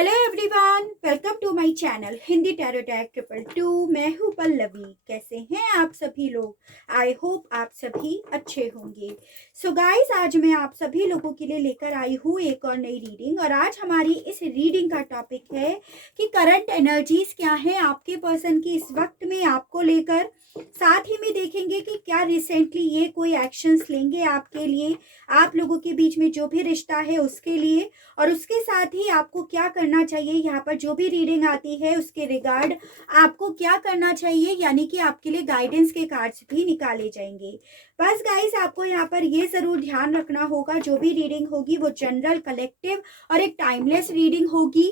Hello everyone, welcome to my channel Hindi tarot tag 222। मैं हूँ पल्लवी। कैसे हैं आप सभी लोग? आई होप आप सभी अच्छे होंगे। सो गाइस, आज मैं आप सभी लोगों के लिए लेकर आई हूँ एक और नई रीडिंग। और आज हमारी इस रीडिंग का टॉपिक है कि करंट एनर्जीज क्या है आपके पर्सन की इस वक्त में आपको लेकर। साथ ही में देखेंगे कि क्या रिसेंटली ये कोई एक्शंस लेंगे आपके लिए, आप लोगों के बीच में जो भी रिश्ता है उसके लिए। और उसके साथ ही आपको क्या करना चाहिए, यहाँ पर जो भी रीडिंग आती है उसके रिगार्ड आपको क्या करना चाहिए, यानी कि आपके लिए गाइडेंस के कार्ड्स भी निकाले जाएंगे। बस गाइस, आपको यहाँ पर ये जरूर ध्यान रखना होगा, जो भी रीडिंग होगी वो जनरल, कलेक्टिव और एक टाइमलेस रीडिंग होगी।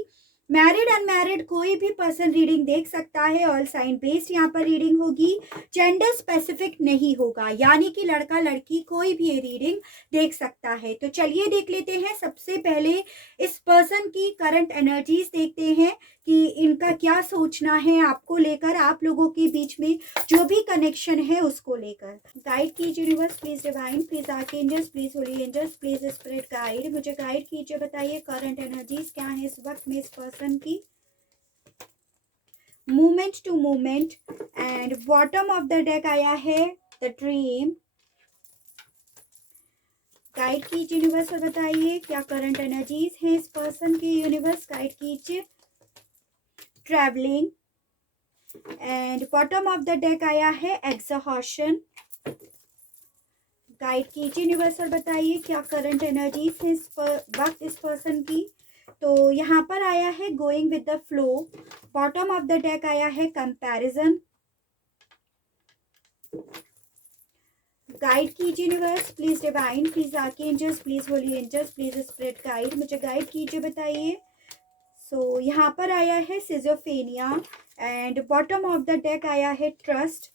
मैरिड अनमैरिड कोई भी पर्सन रीडिंग देख सकता है। ऑल साइन बेस्ड यहाँ पर रीडिंग होगी। जेंडर स्पेसिफिक नहीं होगा, यानी कि लड़का लड़की कोई भी ये रीडिंग देख सकता है। तो चलिए देख लेते हैं। सबसे पहले इस पर्सन की करंट एनर्जीज देखते हैं कि इनका क्या सोचना है आपको लेकर, आप लोगों के बीच में जो भी कनेक्शन है उसको लेकर। गाइड कीजिए universe, please divine, please archangels, please holy angels, please spirit guide, मुझे गाइड कीजिए। बताइए करंट एनर्जीज क्या है इस वक्त में इस पर्सन की। Movement to movement and bottom of the deck आया है द ड्रीम। गाइड कीजिए यूनिवर्स और बताइए क्या करंट एनर्जीज हैं इस पर्सन की। यूनिवर्स गाइड कीजिए। Travelling and bottom of the deck आया है एग्जॉशन। गाइड कीजिए यूनिवर्स और बताइए क्या करंट एनर्जीज हैं इस वक्त इस पर्सन की। तो यहाँ पर आया है going with the flow. Bottom of the deck आया है कंपैरिजन। गाइड कीजिए universe, please divine, please archangels, please holy angels, please spirit guide, मुझे गाइड कीजिए। बताइए। सो यहाँ पर आया है schizophrenia and bottom of the deck आया है ट्रस्ट।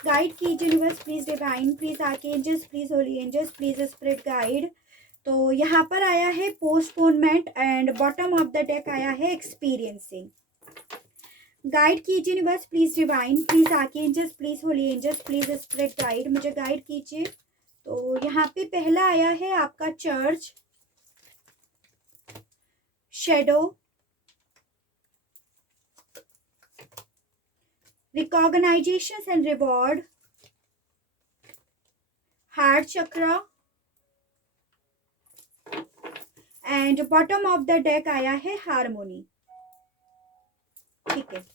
गाइड कीजिए universe, please divine, please archangels, please holy angels, please spirit guide. तो यहाँ पर आया है postponement and bottom of the deck आया है एक्सपीरियंसिंग। गाइड कीजिए universe, please divine, please archangels, please holy angels, please spirit guide, मुझे गाइड कीजिए। तो यहाँ पे पहला आया है आपका church, shadow, recognisation and reward, heart chakra and bottom of the deck आया है हार्मोनी। ठीक है,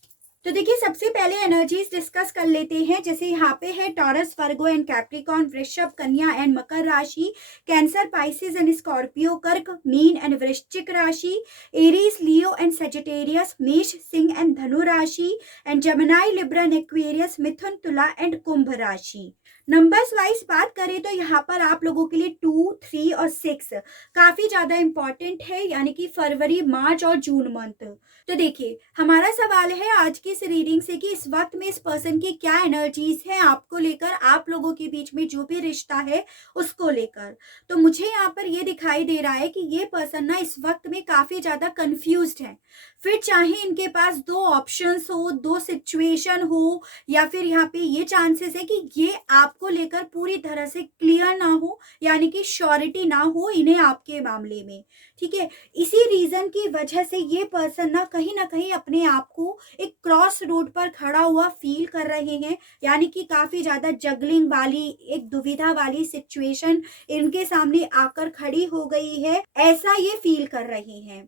तो देखिए सबसे पहले एनर्जीज डिस्कस कर लेते हैं। जैसे यहाँ पे है टॉरस, वर्गो एंड कैप्रिकॉन, वृषभ, कन्या एंड मकर राशि, कैंसर, पाइसेस एंड स्कॉर्पियो, कर्क, मीन एंड वृश्चिक राशि, एरीज, लियो एंड सेजिटेरियस, मेष, सिंह एंड धनु राशि एंड जमिनाई, लिब्रा एंड एक्वेरियस, मिथुन, तुला एंड कुंभ राशि। नंबर्स वाइज बात करें तो यहाँ पर आप लोगों के लिए 2, 3 और 6 काफी ज्यादा इंपॉर्टेंट है, यानी कि फरवरी, मार्च और जून मंथ। तो देखिए हमारा सवाल है आज की इस रीडिंग से कि इस वक्त में इस पर्सन की क्या एनर्जीज है आपको लेकर, आप लोगों के बीच में जो भी रिश्ता है उसको लेकर। तो मुझे यहाँ पर ये दिखाई दे रहा है कि ये पर्सन ना इस वक्त में काफी ज्यादा कंफ्यूज्ड है। फिर चाहे इनके पास दो ऑप्शंस हो, दो सिचुएशन हो, या फिर यहाँ पे ये चांसेस है कि ये आपको लेकर पूरी तरह से क्लियर ना हो, यानी कि श्योरिटी ना हो इन्हें आपके मामले में। ठीक है, इसी रीजन की वजह से ये पर्सन ना कहीं अपने आप को एक क्रॉस रोड पर खड़ा हुआ फील कर रहे हैं, यानी कि काफी ज्यादा जगलिंग वाली, एक दुविधा वाली सिचुएशन इनके सामने आकर खड़ी हो गई है, ऐसा ये फील कर रहे हैं।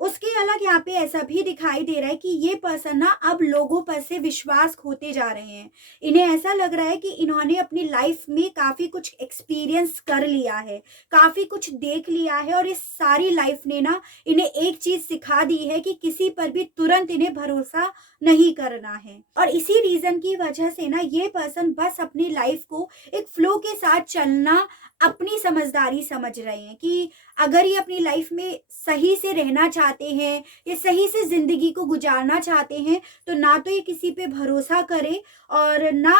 उसके अलग यहाँ पे ऐसा भी दिखाई दे रहा है कि ये पर्सन ना अब लोगों पर से विश्वास खोते जा रहे हैं। इन्हें ऐसा लग रहा है कि इन्होंने अपनी लाइफ में काफी कुछ एक्सपीरियंस कर लिया है, काफी कुछ देख लिया है, और इस सारी लाइफ ने ना इन्हें एक चीज सिखा दी है कि किसी पर भी तुरंत इन्हें भरोसा नहीं करना है। और इसी रीजन की वजह से ना ये पर्सन बस अपनी लाइफ को एक फ्लो के साथ चलना अपनी समझदारी समझ रहे हैं कि अगर ये अपनी लाइफ में सही से रहना चाहते हैं, ये सही से जिंदगी को गुजारना चाहते हैं, तो ना तो ये किसी पे भरोसा करे और ना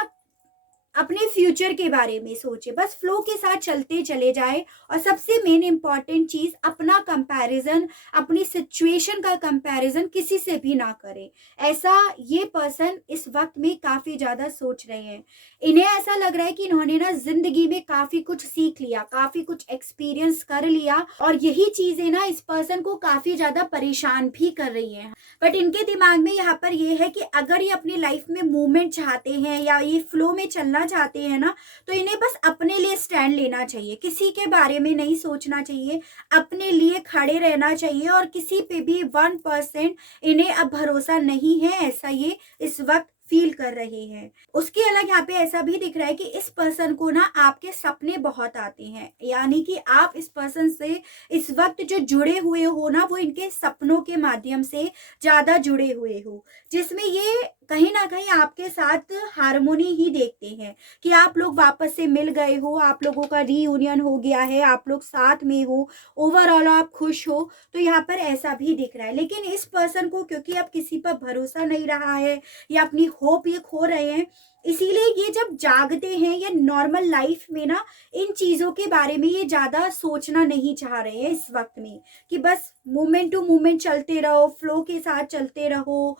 अपने फ्यूचर के बारे में सोचे, बस फ्लो के साथ चलते चले जाए। और सबसे मेन इंपॉर्टेंट चीज, अपना कंपैरिजन, अपनी सिचुएशन का कंपैरिजन किसी से भी ना करे। ऐसा ये पर्सन इस वक्त में काफी ज्यादा सोच रहे हैं। इन्हें ऐसा लग रहा है कि इन्होंने ना जिंदगी में काफी कुछ सीख लिया, काफी कुछ एक्सपीरियंस कर लिया, और यही चीजें ना इस पर्सन को काफी ज्यादा परेशान भी कर रही हैं। बट इनके दिमाग में यहाँ पर ये है कि अगर ये अपनी लाइफ में मूवमेंट चाहते हैं या ये फ्लो में चलना चाहते हैं ना, तो इन्हें बस अपने लिए स्टैंड लेना चाहिए, किसी के बारे में नहीं सोचना चाहिए, अपने लिए खड़े रहना चाहिए। और किसी पे भी 1% इन्हें अब भरोसा नहीं है, ऐसा ये इस वक्त फील कर रहे हैं। उसके अलग यहाँ पे ऐसा भी दिख रहा है कि इस पर्सन को ना आपके सपने बहुत आते हैं, यानी कि आप इस पर्सन से इस वक्त जो जुड़े हुए हो ना, वो इनके सपनों के माध्यम से ज्यादा जुड़े हुए हो, जिसमें ये कहीं ना कहीं आपके साथ हारमोनी ही देखते हैं कि आप लोग वापस से मिल गए हो, आप लोगों का रीयूनियन हो गया है, आप लोग साथ में हो, ओवरऑल आप खुश हो। तो यहाँ पर ऐसा भी दिख रहा है। लेकिन इस पर्सन को क्योंकि अब किसी पर भरोसा नहीं रहा है या अपनी होप ये खो रहे हैं, इसीलिए ये जब जागते हैं या नॉर्मल लाइफ में ना, इन चीजों के बारे में ये ज्यादा सोचना नहीं चाह रहे हैं इस वक्त में, कि बस मोमेंट टू मोमेंट चलते रहो, फ्लो के साथ चलते रहो,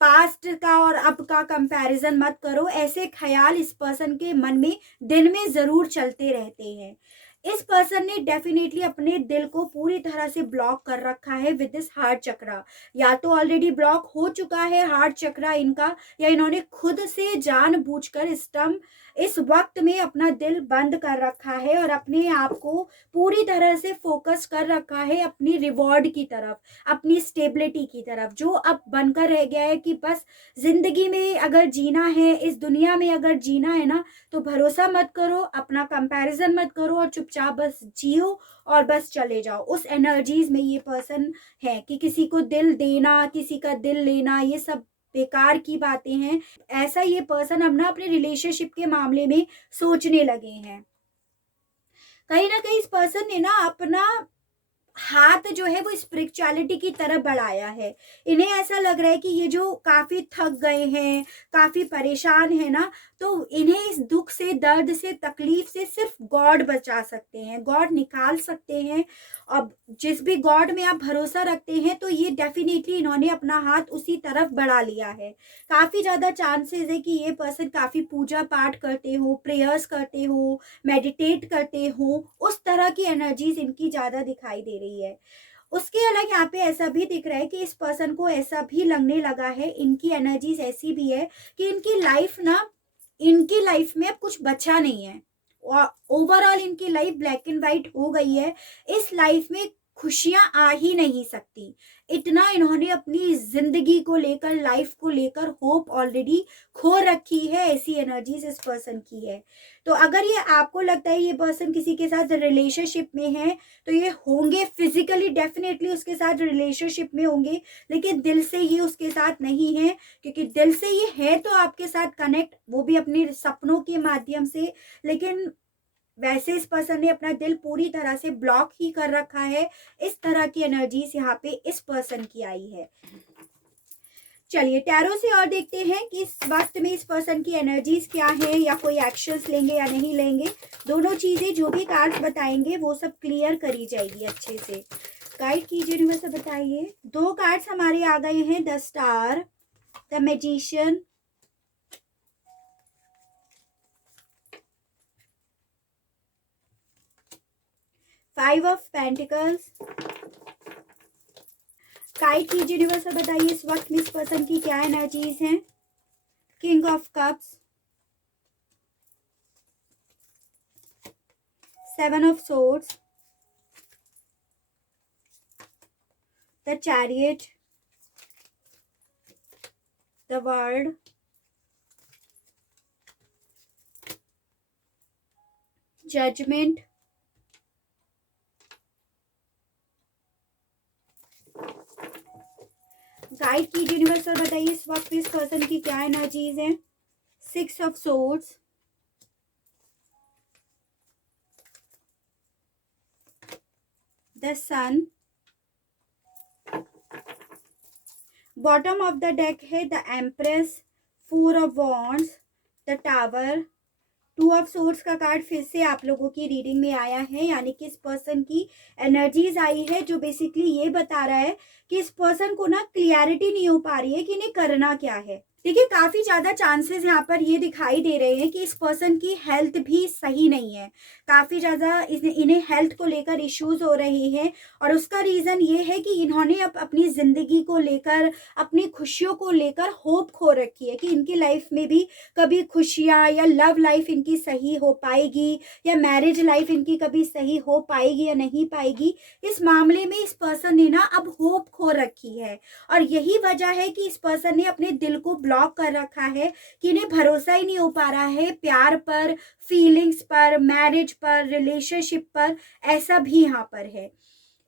पास्ट का और अब का कंपैरिजन मत करो। ऐसे ख्याल इस पर्सन के मन में दिन में जरूर चलते रहते हैं। इस पर्सन ने डेफिनेटली अपने दिल को पूरी तरह से ब्लॉक कर रखा है विद दिस हार्ट चक्रा। या तो ऑलरेडी ब्लॉक हो चुका है हार्ट चक्रा इनका, या इन्होंने खुद से जानबूझकर इस वक्त में अपना दिल बंद कर रखा है और अपने आप को पूरी तरह से फोकस कर रखा है अपनी रिवॉर्ड की तरफ, अपनी स्टेबिलिटी की तरफ, जो अब बनकर रह गया है कि बस जिंदगी में अगर जीना है, इस दुनिया में अगर जीना है ना, तो भरोसा मत करो, अपना कंपैरिजन मत करो और चुपचाप बस जियो और बस चले जाओ। उस एनर्जीज में ये पर्सन है कि किसी को दिल देना, किसी का दिल लेना, ये सब बेकार की बातें हैं। ऐसा ये पर्सन अब ना अपने रिलेशनशिप के मामले में सोचने लगे हैं। कहीं ना कहीं इस पर्सन ने ना अपना हाथ जो है वो स्पिरिचुअलिटी की तरफ बढ़ाया है। इन्हें ऐसा लग रहा है कि ये जो काफी थक गए हैं, काफी परेशान है ना, तो इन्हें इस दुख से, दर्द से, तकलीफ से सिर्फ गॉड बचा सकते हैं, गॉड निकाल सकते हैं। अब जिस भी गॉड में आप भरोसा रखते हैं, तो ये डेफिनेटली इन्होंने अपना हाथ उसी तरफ बढ़ा लिया है। काफी ज्यादा चांसेस है कि ये पर्सन काफी पूजा पाठ करते हो, प्रेयर्स करते हो, मेडिटेट करते हो, उस तरह की एनर्जीज इनकी ज्यादा दिखाई दे रही है। उसके अलग यहाँ पे ऐसा भी दिख रहा है कि इस पर्सन को ऐसा भी लगने लगा है, इनकी एनर्जीज ऐसी भी है कि इनकी लाइफ में अब कुछ बचा नहीं है, और ओवरऑल इनकी लाइफ ब्लैक एंड व्हाइट हो गई है। इस लाइफ में खुशियां आ ही नहीं सकती, इतना इन्होंने अपनी जिंदगी को लेकर, लाइफ को लेकर होप ऑलरेडी खो रखी है। ऐसी एनर्जीज इस पर्सन की है। तो अगर ये आपको लगता है ये पर्सन किसी के साथ रिलेशनशिप में है, तो ये होंगे फिजिकली डेफिनेटली उसके साथ रिलेशनशिप में होंगे, लेकिन दिल से ये उसके साथ नहीं है। क्योंकि दिल से ये है तो आपके साथ कनेक्ट, वो भी अपने सपनों के माध्यम से, लेकिन वैसे इस पर्सन ने अपना दिल पूरी तरह से ब्लॉक ही कर रखा है। इस तरह की एनर्जीज यहाँ पे इस पर्सन की आई है। चलिए टैरो से और देखते हैं कि इस वक्त में इस पर्सन की एनर्जीज क्या है, या कोई एक्शंस लेंगे या नहीं लेंगे। दोनों चीजें जो भी कार्ड्स बताएंगे वो सब क्लियर करी जाएगी अच्छे से। गाइड कीजिए यूनिवर्स, बताइए। 2 कार्ड्स हमारे आ गए हैं, the star, the magician, five of pentacles. Guide कीजिए यूनिवर्स, बताइए इस वक्त में इस पर्सन की क्या एनर्जीज हैं। King of cups, 7 of swords, the chariot, the world, judgement, guide कीजिए यूनिवर्स और बताइए इस वक्त इस पर्सन की क्या एनर्जीज हैं। 6 of swords, the sun, bottom of the deck है the empress, 4 of wands, the tower, two of swords का कार्ड फिर से आप लोगों की रीडिंग में आया है, यानी कि इस पर्सन की एनर्जीज आई है जो बेसिकली ये बता रहा है कि इस पर्सन को ना क्लियरिटी नहीं हो पा रही है कि इन्हें करना क्या है। देखिए, काफी ज्यादा चांसेस यहाँ पर ये दिखाई दे रहे हैं कि इस पर्सन की हेल्थ भी सही नहीं है। काफी ज्यादा इन्हें हेल्थ को लेकर इश्यूज हो रहे हैं, और उसका रीजन ये है कि इन्होंने अपनी जिंदगी को लेकर, अपनी खुशियों को लेकर होप खो रखी है कि इनकी लाइफ में भी कभी खुशियां या लव लाइफ इनकी सही हो पाएगी, या मैरिज लाइफ इनकी कभी सही हो पाएगी या नहीं पाएगी। इस मामले में इस पर्सन ने ना अब होप खो रखी है, और यही वजह है कि इस पर्सन ने अपने दिल को ब्लॉक कर रखा है कि इन्हें भरोसा ही नहीं हो पा रहा है प्यार पर, फीलिंग्स पर, मैरिज पर, रिलेशनशिप पर। ऐसा भी यहाँ पर है।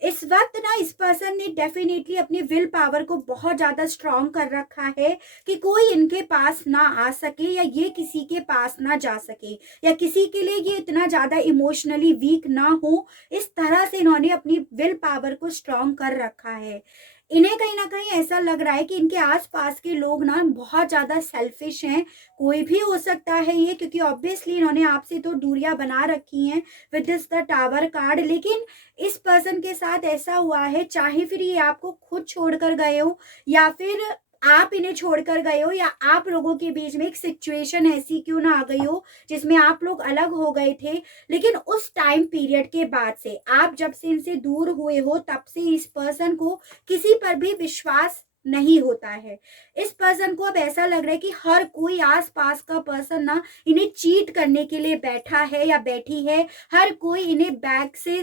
इस वक्त ना इस पर्सन ने डेफिनेटली अपनी विल पावर को बहुत ज्यादा स्ट्रांग कर रखा है कि कोई इनके पास ना आ सके, या ये किसी के पास ना जा सके, या किसी के लिए ये इतना ज्यादा इमोशनली वीक ना हो। इस तरह से इन्होंने अपनी विल पावर को स्ट्रांग कर रखा है। इन्हें कहीं ना कहीं ऐसा लग रहा है कि इनके आसपास के लोग ना बहुत ज्यादा सेल्फिश हैं। कोई भी हो सकता है ये, क्योंकि ऑब्वियसली इन्होंने आपसे तो दूरियां बना रखी हैं with this the tower card. लेकिन इस पर्सन के साथ ऐसा हुआ है, चाहे फिर ये आपको खुद छोड़कर गए हो, या फिर आप इन्हें छोड़कर गए हो, या आप लोगों के बीच में एक सिचुएशन ऐसी क्यों ना आ गई हो जिसमें आप लोग अलग हो गए थे। लेकिन उस टाइम पीरियड के बाद से, आप जब से इनसे दूर हुए हो, तब से इस पर्सन को किसी पर भी विश्वास नहीं होता है। इस पर्सन को अब ऐसा लग रहा है कि हर कोई आस पास का पर्सन ना इन्हें चीट करने के लिए बैठा है या बैठी है। हर कोई इन्हें बैक से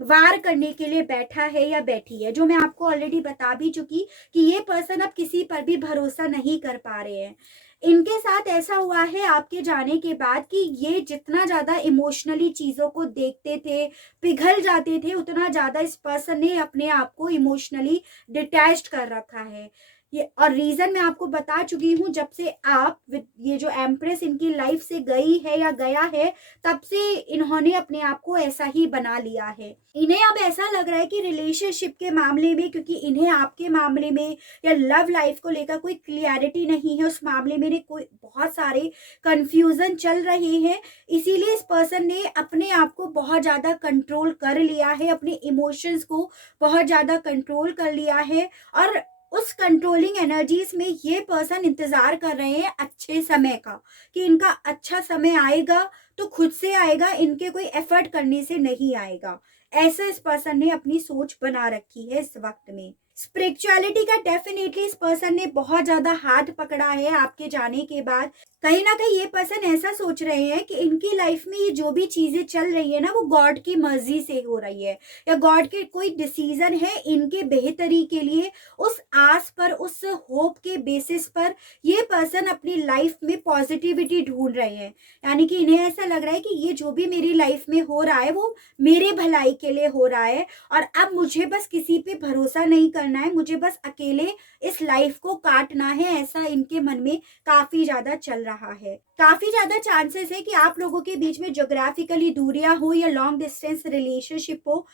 वार करने के लिए बैठा है या बैठी है, जो मैं आपको ऑलरेडी बता भी चुकी कि ये पर्सन अब किसी पर भी भरोसा नहीं कर पा रहे हैं। इनके साथ ऐसा हुआ है आपके जाने के बाद कि ये जितना ज्यादा इमोशनली चीजों को देखते थे, पिघल जाते थे, उतना ज्यादा इस पर्सन ने अपने आप को इमोशनली डिटैच्ड कर रखा है। ये और रीजन मैं आपको बता चुकी हूँ, जब से आप ये जो एम्प्रेस इनकी लाइफ से गई है या गया है, तब से इन्होंने अपने आप को ऐसा ही बना लिया है। इन्हें अब ऐसा लग रहा है कि रिलेशनशिप के मामले में, क्योंकि इन्हें आपके मामले में या लव लाइफ को लेकर कोई क्लियरिटी नहीं है, उस मामले में कोई बहुत सारे कंफ्यूजन चल रहे हैं, इसीलिए इस पर्सन ने अपने आप को बहुत ज्यादा कंट्रोल कर लिया है, अपने इमोशंस को बहुत ज्यादा कंट्रोल कर लिया है। और उस कंट्रोलिंग एनर्जीज में ये पर्सन इंतजार कर रहे हैं अच्छे समय का, कि इनका अच्छा समय आएगा तो खुद से आएगा, इनके कोई एफर्ट करने से नहीं आएगा। ऐसा इस पर्सन ने अपनी सोच बना रखी है इस वक्त में। स्पिरिचुअलिटी का डेफिनेटली इस पर्सन ने बहुत ज्यादा हाथ पकड़ा है आपके जाने के बाद। कहीं ना कहीं ये पर्सन ऐसा सोच रहे हैं कि इनकी लाइफ में ये जो भी चीजें चल रही है ना, वो गॉड की मर्जी से हो रही है, या गॉड के कोई डिसीजन है इनके बेहतरी के लिए। उस आस पर, उस होप के बेसिस पर ये पर्सन अपनी लाइफ में पॉजिटिविटी ढूंढ रहे हैं। यानी कि इन्हें ऐसा लग रहा है कि ये जो भी मेरी लाइफ में हो रहा है वो मेरे भलाई के लिए हो रहा है, और अब मुझे बस किसी पे भरोसा नहीं करना है, मुझे बस अकेले इस लाइफ को काटना है। ऐसा इनके मन में काफी ज्यादा चल रहा है। काफी ज्यादा चांसेस है कि आप लोगों के बीच में ज्योग्राफिकली दूरियां हो या लॉन्ग डिस्टेंस रिलेशनशिप हो।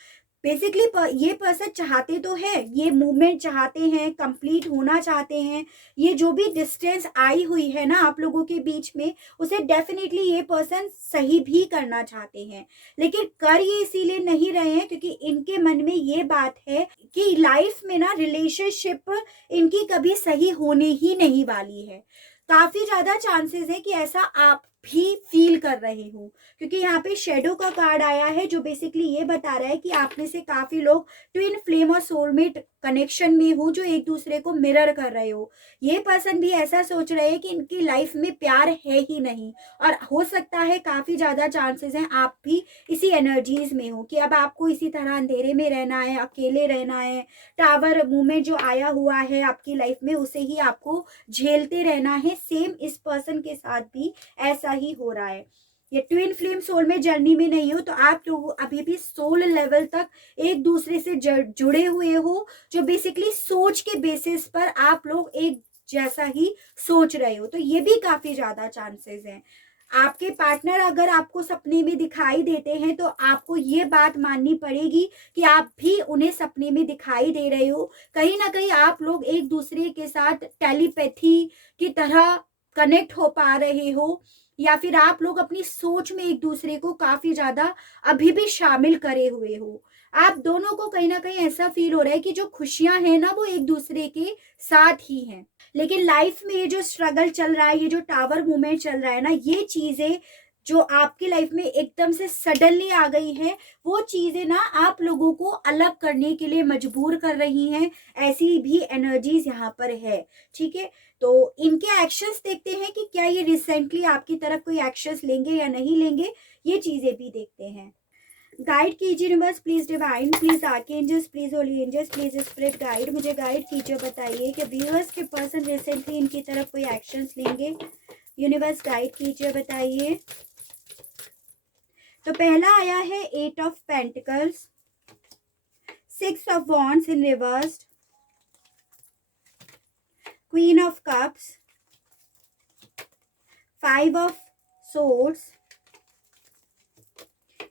बेसिकली ये पर्सन चाहते तो है, ये मूवमेंट चाहते हैं, कंप्लीट होना चाहते हैं। ये जो भी डिस्टेंस आई हुई है ना आप लोगों के बीच में, उसे डेफिनेटली ये पर्सन सही भी करना चाहते हैं। लेकिन कर ये इसीलिए नहीं रहे हैं क्योंकि इनके मन में ये बात है कि लाइफ में ना रिलेशनशिप इनकी कभी सही होने ही नहीं वाली है। काफी ज्यादा चांसेस है कि ऐसा आप भी फील कर रहे हो, क्योंकि यहाँ पे शेडो का कार्ड आया है जो बेसिकली ये बता रहा है कि आप में से काफी लोग ट्विन फ्लेम और सोलमेट कनेक्शन में हो, जो एक दूसरे को मिरर कर रहे हो। ये पर्सन भी ऐसा सोच रहे हैं कि इनकी लाइफ में प्यार है ही नहीं, और हो सकता है काफी ज्यादा चांसेस हैं आप भी इसी एनर्जीज में हो कि अब आपको इसी तरह अंधेरे में रहना है, अकेले रहना है। टावर मूवमेंट जो आया हुआ है आपकी लाइफ में, उसे ही आपको झेलते रहना है। सेम इस पर्सन के साथ भी ऐसा ही हो रहा है। ये ट्विन फ्लेम सोल में जर्नी में नहीं हो तो आप लोग अभी भी सोल लेवल तक एक दूसरे से जुड़े हुए हो, जो बेसिकली सोच के बेसिस पर आप लोग एक जैसा ही सोच रहे हो। तो ये भी काफी ज्यादा चांसेस हैं। आपके पार्टनर अगर आपको सपने में दिखाई देते हैं तो आपको ये बात माननी पड़ेगी कि आप भी उन्हें सपने में दिखाई दे रहे हो। कहीं ना कहीं आप लोग एक दूसरे के साथ टेलीपैथी की तरह कनेक्ट हो पा रहे हो, या फिर आप लोग अपनी सोच में एक दूसरे को काफी ज्यादा अभी भी शामिल करे हुए हो। आप दोनों को कहीं ना कहीं ऐसा फील हो रहा है कि जो खुशियां हैं ना वो एक दूसरे के साथ ही हैं। लेकिन लाइफ में ये जो स्ट्रगल चल रहा है, ये जो टावर मूवमेंट चल रहा है ना, ये चीजें जो आपकी लाइफ में एकदम से सडनली आ गई है, वो चीजें ना आप लोगों को अलग करने के लिए मजबूर कर रही हैं। ऐसी भी एनर्जीज यहाँ पर है। ठीक है, तो इनके एक्शंस देखते हैं कि क्या ये रिसेंटली आपकी तरफ कोई एक्शंस लेंगे या नहीं लेंगे, ये चीजें भी देखते हैं। गाइड कीजिए universe, please divine, please archangels, please holy angels, please spirit guide, मुझे गाइड कीजिए, बताइए कि व्यूअर्स के पर्सन रिसेंटली इनकी तरफ कोई एक्शंस लेंगे। यूनिवर्स गाइड कीजिए, बताइए। तो पहला आया है 8 of pentacles, 6 of wands in reversed, queen of cups, 5 of swords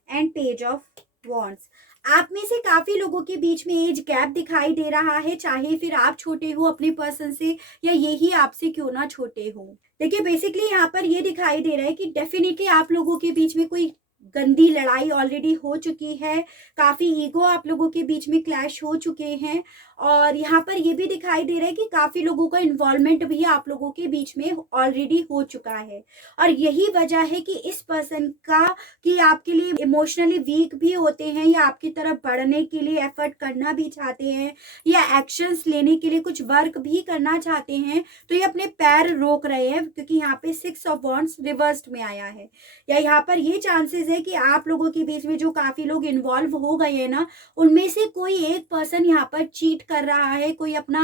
and page of wands. आप में से काफी लोगों के बीच में एज गैप दिखाई दे रहा है, चाहे फिर आप छोटे हो अपने पर्सन से या यही आपसे क्यों ना छोटे हो। देखिए बेसिकली यहाँ पर ये दिखाई दे रहा है कि डेफिनेटली आप लोगों के बीच में कोई गंदी लड़ाई ऑलरेडी हो चुकी है, काफी ईगो आप लोगों के बीच में क्लैश हो चुके हैं। और यहाँ पर ये भी दिखाई दे रहा है कि काफी लोगों का इन्वॉल्वमेंट भी आप लोगों के बीच में ऑलरेडी हो चुका है। और यही वजह है कि इस पर्सन का कि आपके लिए इमोशनली वीक भी होते हैं या आपकी तरफ बढ़ने के लिए एफर्ट करना भी चाहते हैं या एक्शंस लेने के लिए कुछ वर्क भी करना चाहते हैं, तो ये अपने पैर रोक रहे हैं क्योंकि यहाँ पे 6 ऑफ वॉन्ड्स रिवर्स्ड में आया है। या यहाँ पर ये चांसेस है कि आप लोगों के बीच में जो काफी लोग इन्वॉल्व हो गए हैं ना, उनमें से कोई एक पर्सन यहाँ पर चीट कर रहा है, कोई अपना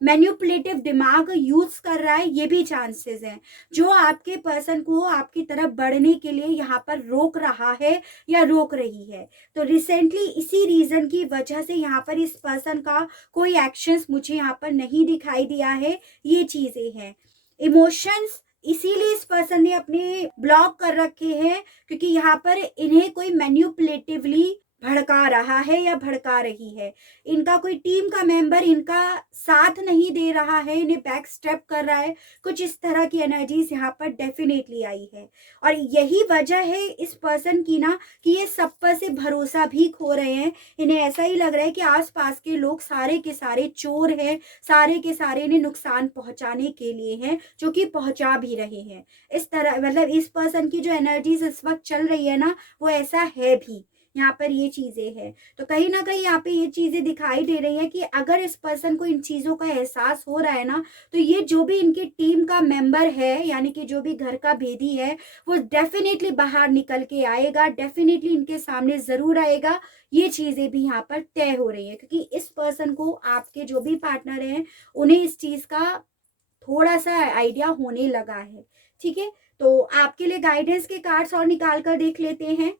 मैन्युपुलेटिव दिमाग यूज कर रहा है, ये भी चांसेस हैं जो आपके पर्सन को आपकी तरफ बढ़ने के लिए यहाँ पर रोक रहा है या रोक रही है। तो रिसेंटली इसी रीजन की वजह से यहाँ पर इस पर्सन का कोई एक्शंस मुझे यहाँ पर नहीं दिखाई दिया है। ये चीजें हैं, इमोशंस इसीलिए इस पर्सन ने अपने ब्लॉक कर रखे हैं क्योंकि यहाँ पर इन्हें कोई मैन्युपुलेटिवली भड़का रहा है या भड़का रही है। इनका कोई टीम का मेंबर इनका साथ नहीं दे रहा है, इन्हें बैक स्टेप कर रहा है, कुछ इस तरह की एनर्जीज यहाँ पर डेफिनेटली आई है। और यही वजह है इस पर्सन की ना कि ये सब पर से भरोसा भी खो रहे हैं। इन्हें ऐसा ही लग रहा है कि आसपास के लोग सारे के सारे चोर हैं, सारे के सारे इन्हें नुकसान पहुंचाने के लिए हैं, जो कि पहुंचा भी रहे हैं। इस तरह मतलब इस पर्सन की जो एनर्जीज इस वक्त चल रही है ना, वो ऐसा है भी। यहाँ पर ये चीजें हैं, तो कहीं ना कहीं यहाँ पे ये चीजें दिखाई दे रही है कि अगर इस पर्सन को इन चीजों का एहसास हो रहा है ना, तो ये जो भी इनकी टीम का मेंबर है यानी कि जो भी घर का भेदी है, वो डेफिनेटली बाहर निकल के आएगा, डेफिनेटली इनके सामने जरूर आएगा। ये चीजें भी यहाँ पर तय हो रही है क्योंकि इस पर्सन को आपके जो भी पार्टनर हैं उन्हें इस चीज का थोड़ा सा आइडिया होने लगा है। ठीक है, तो आपके लिए गाइडेंस के कार्ड्स और निकाल कर देख लेते हैं।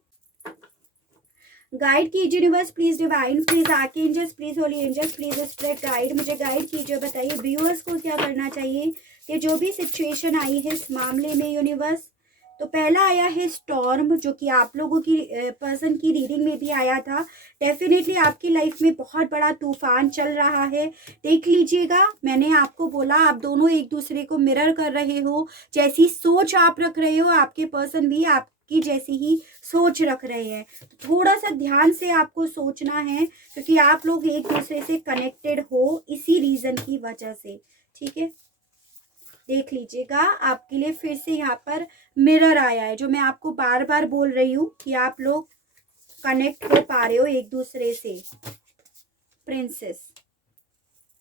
गाइड कीजिए universe, please divine, please archangels, please holy angels, please spirit guide, मुझे गाइड कीजिए, बताइए व्यूअर्स को क्या करना चाहिए कि जो भी सिचुएशन आई है इस मामले में यूनिवर्स। तो पहला आया है स्टॉर्म, जो कि आप लोगों की पर्सन की रीडिंग में भी आया था। डेफिनेटली आपकी लाइफ में बहुत बड़ा तूफान चल रहा है। देख लीजिएगा, मैंने आपको बोला आप दोनों एक दूसरे को मिरर कर रहे हो, जैसी सोच आप रख रहे हो आपके पर्सन भी आपकी जैसी ही सोच रख रहे हैं। तो थोड़ा सा ध्यान से आपको सोचना है क्योंकि आप लोग एक दूसरे से कनेक्टेड हो इसी रीजन की वजह से। ठीक है, देख लीजिएगा, आपके लिए फिर से यहाँ पर मिरर आया है, जो मैं आपको बार बार बोल रही हूँ कि आप लोग कनेक्ट हो पा रहे हो एक दूसरे से। प्रिंसेस,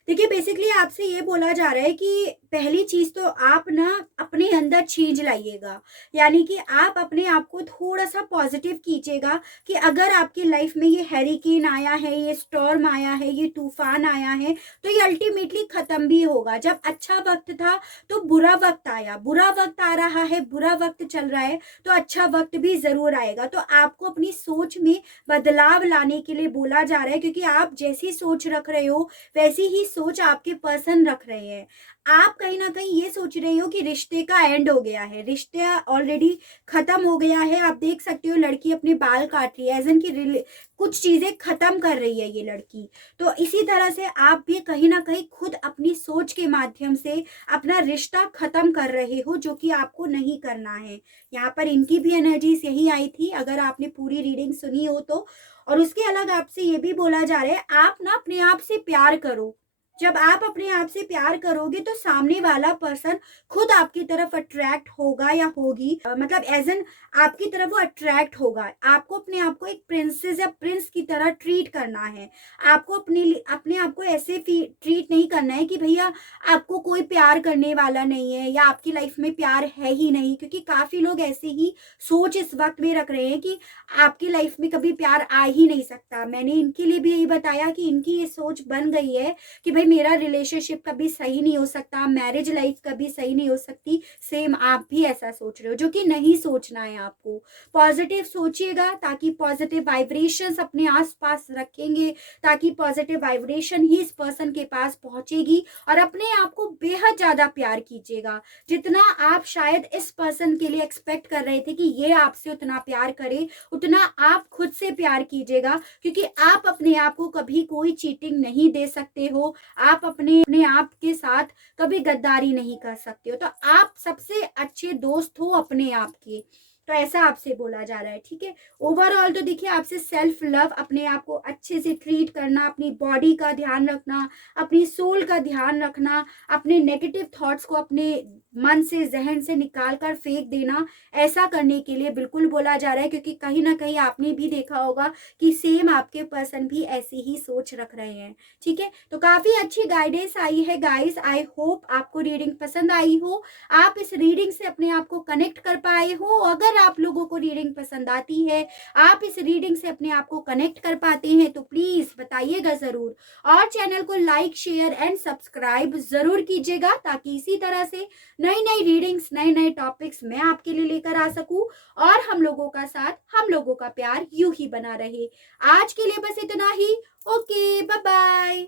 देखिए बेसिकली आपसे ये बोला जा रहा है कि पहली चीज तो आप ना अपने अंदर चेंज लाइएगा, यानी कि आप अपने आप को थोड़ा सा पॉजिटिव कीजिएगा कि अगर आपकी लाइफ में ये हैरिकेन आया है, ये स्टॉर्म आया है, ये तूफान आया है, तो ये अल्टीमेटली खत्म भी होगा। जब अच्छा वक्त था तो बुरा वक्त आया, बुरा वक्त आ रहा है, बुरा वक्त चल रहा है, तो अच्छा वक्त भी जरूर आएगा। तो आपको अपनी सोच में बदलाव लाने के लिए बोला जा रहा है क्योंकि आप जैसी सोच रख रहे हो वैसी ही सोच आपके पर्सन रख रहे हैं। आप कहीं न कहीं ये सोच रहे हो कि रिश्ते का एंड हो गया है, रिश्ता ऑलरेडी खत्म हो गया है। आप देख सकते हो लड़की अपने बाल काट रही है, एज़ इन कि कुछ चीज़ें खत्म कर रही है ये लड़की। तो इसी तरह से आप भी कहीं न कहीं खुद अपनी सोच के माध्यम से अपना रिश्ता खत्म कर रहे हो, जो कि आपको नहीं करना है। यहाँ पर इनकी भी एनर्जीज़ यही आई थी, अगर आपने पूरी रीडिंग सुनी हो तो। और उसके अलग आपसे ये भी बोला जा रहा है, आप ना अपने आप से प्यार करो। जब आप अपने आप से प्यार करोगे तो सामने वाला पर्सन खुद आपकी तरफ अट्रैक्ट होगा या होगी, मतलब एज एन आपकी तरफ वो अट्रैक्ट होगा। आपको अपने आप को एक प्रिंसेस या प्रिंस की तरह ट्रीट करना है। आपको अपने आप को ऐसे ट्रीट नहीं करना है कि भैया आपको कोई प्यार करने वाला नहीं है या आपकी लाइफ में प्यार है ही नहीं, क्योंकि काफ़ी लोग ऐसे ही सोच इस वक्त में रख रहे हैं कि आपकी लाइफ में कभी प्यार आ ही नहीं सकता। मैंने इनके लिए भी यही बताया कि इनकी ये सोच बन गई है कि भाई मेरा रिलेशनशिप कभी सही नहीं हो सकता, मैरिज लाइफ कभी सही नहीं हो सकती। सेम आप भी ऐसा सोच रहे हो, जो कि नहीं सोचना है आपको। पॉजिटिव सोचिएगा, ताकि पॉजिटिव वाइब्रेशंस अपने आसपास रखेंगे, ताकि पॉजिटिव वाइब्रेशन ही इस पर्सन के पास पहुंचेगी। और अपने आप को बेहद ज़्यादा प्यार कीजिएगा, जितना आप शायद इस पर्सन के लिए एक्सपेक्ट कर रहे थे कि ये आपसे उतना प्यार करे, उतना आप खुद से प्यार कीजिएगा, क्योंकि आप अपने आप को कभी कोई चीटिंग नहीं दे सकते हो। आप अपने अपने आप के साथ कभी गद्दारी नहीं कर सकते हो। तो आप सबसे अच्छे दोस्त हो अपने आप के। तो ऐसा आपसे बोला जा रहा है, ठीक है। ओवरऑल तो देखिए आपसे सेल्फ लव, अपने आप को अच्छे से ट्रीट करना, अपनी बॉडी का ध्यान रखना, अपनी सोल का ध्यान रखना, अपने नेगेटिव थॉट्स को अपने मन से जहन से निकाल कर फेंक देना, ऐसा करने के लिए बिल्कुल बोला जा रहा है। क्योंकि कहीं ना कहीं आपने भी देखा होगा कि सेम आपके पर्सन भी ऐसी ही सोच रख रहे हैं, ठीक है। तो काफ़ी अच्छी गाइडेंस आई है गाइस। आई होप आपको रीडिंग पसंद आई हो, आप इस रीडिंग से अपने आप को कनेक्ट कर पाए हो। अगर आप लोगों को रीडिंग पसंद आती है, आप इस रीडिंग से अपने आप को कनेक्ट कर पाते हैं, तो प्लीज़ बताइएगा ज़रूर। और चैनल को लाइक शेयर एंड सब्सक्राइब ज़रूर कीजिएगा, ताकि इसी तरह से नई नई रीडिंग्स, नए नए टॉपिक्स मैं आपके लिए लेकर आ सकूं और हम लोगों का साथ, हम लोगों का प्यार यूं ही बना रहे। आज के लिए बस इतना ही। Okay, bye bye.